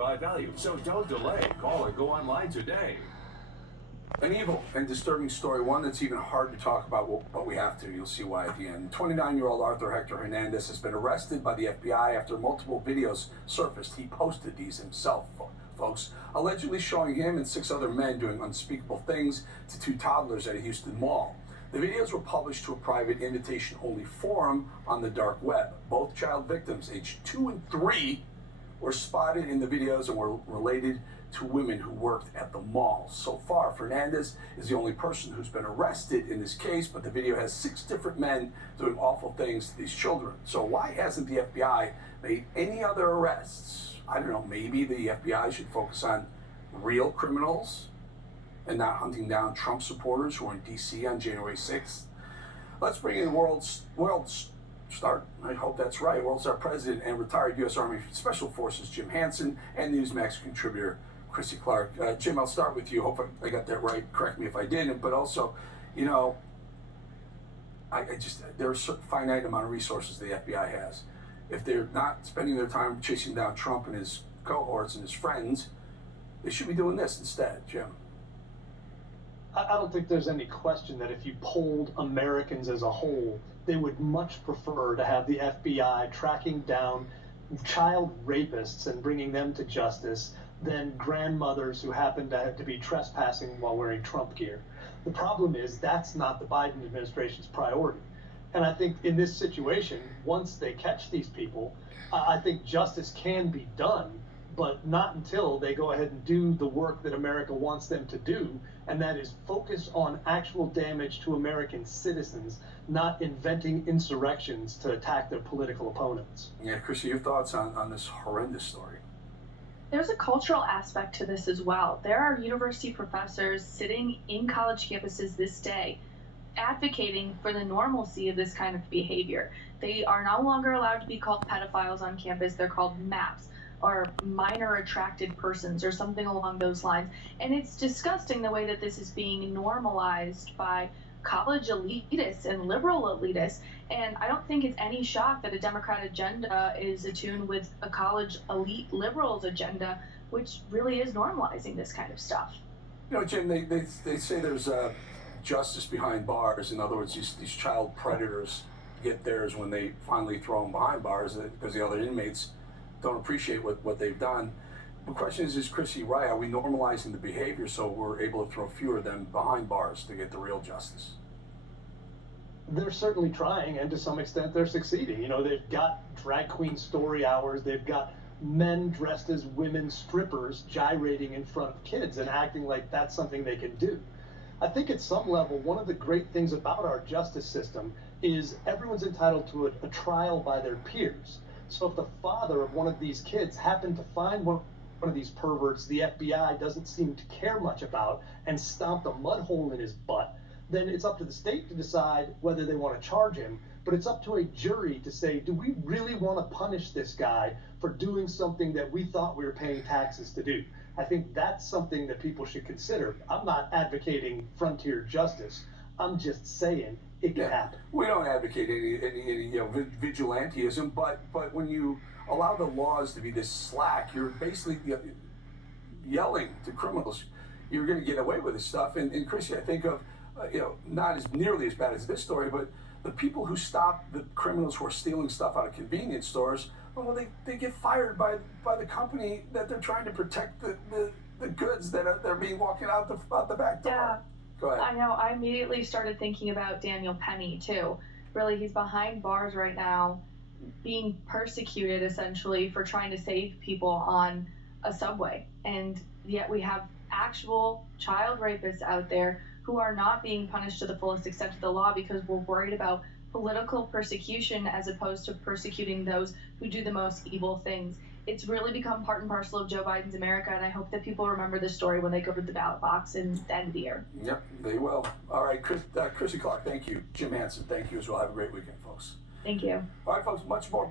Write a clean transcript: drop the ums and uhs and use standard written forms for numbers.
by value. So don't delay. Call or go online today. An evil and disturbing story, one that's even hard to talk about, but we have to. You'll see why at the end. 29-year-old Arthur Hector Hernandez has been arrested by the FBI after multiple videos surfaced. He posted these himself, folks, allegedly showing him and 6 other men doing unspeakable things to 2 toddlers at a Houston mall. The videos were published to a private invitation-only forum on the dark web. Both child victims, aged 2 and 3, were spotted in the videos and were related to women who worked at the mall. So far, Fernandez is the only person who's been arrested in this case, but the video has 6 different men doing awful things to these children. So why hasn't the FBI made any other arrests? I don't know, maybe the FBI should focus on real criminals and not hunting down Trump supporters who were in D.C. on January 6th. Let's bring in world star, I hope that's right, world star president and retired U.S. Army Special Forces Jim Hansen and Newsmax contributor Chrissy Clark. Jim, I'll start with you. Hope I got that right. Correct me if I didn't. But also, you know, there's a finite amount of resources the FBI has. If they're not spending their time chasing down Trump and his cohorts and his friends, they should be doing this instead, Jim. I don't think there's any question that if you polled Americans as a whole, they would much prefer to have the FBI tracking down child rapists and bringing them to justice than grandmothers who happen to be trespassing while wearing Trump gear. The problem is that's not the Biden administration's priority. And I think in this situation, once they catch these people, I think justice can be done, but not until they go ahead and do the work that America wants them to do, and that is focus on actual damage to American citizens, not inventing insurrections to attack their political opponents. Yeah, Chrissy, your thoughts on this horrendous story? There's a cultural aspect to this as well. There are university professors sitting in college campuses this day advocating for the normalcy of this kind of behavior. They are no longer allowed to be called pedophiles on campus. They're called MAPs, or minor attracted persons, or something along those lines. And it's disgusting the way that this is being normalized by college elitists and liberal elitists. And I don't think it's any shock that a Democrat agenda is attuned with a college elite liberals agenda, which really is normalizing this kind of stuff. You know, Jim, they say there's justice behind bars. In other words, these child predators get theirs when they finally throw them behind bars because the other inmates don't appreciate what they've done. The question is Chrissy right? Are we normalizing the behavior so we're able to throw fewer of them behind bars to get the real justice? They're certainly trying, and to some extent they're succeeding. You know, they've got drag queen story hours, they've got men dressed as women strippers gyrating in front of kids and acting like that's something they can do. I think at some level, one of the great things about our justice system is everyone's entitled to a trial by their peers. So if the father of one of these kids happened to find one of these perverts the FBI doesn't seem to care much about and stomped a mud hole in his butt, then it's up to the state to decide whether they want to charge him. But it's up to a jury to say, do we really want to punish this guy for doing something that we thought we were paying taxes to do? I think that's something that people should consider. I'm not advocating frontier justice. I'm just saying it can happen. We don't advocate any vigilantism, but when you allow the laws to be this slack, you're basically yelling to criminals, you're going to get away with this stuff. And Chrissy, I think of, not as nearly as bad as this story, but the people who stop the criminals who are stealing stuff out of convenience stores, well, they get fired by the company that they're trying to protect the goods that they're being walking out the back door. Yeah. Go ahead. I know. I immediately started thinking about Daniel Penny, too. Really, he's behind bars right now, being persecuted, essentially, for trying to save people on a subway. And yet we have actual child rapists out there who are not being punished to the fullest extent of the law because we're worried about political persecution as opposed to persecuting those who do the most evil things. It's really become part and parcel of Joe Biden's America, and I hope that people remember this story when they go to the ballot box in the end of the year. Yep, they will. All right, Chrissy Clark, thank you. Jim Hansen, thank you as well. Have a great weekend, folks. Thank you. All right, folks, much more.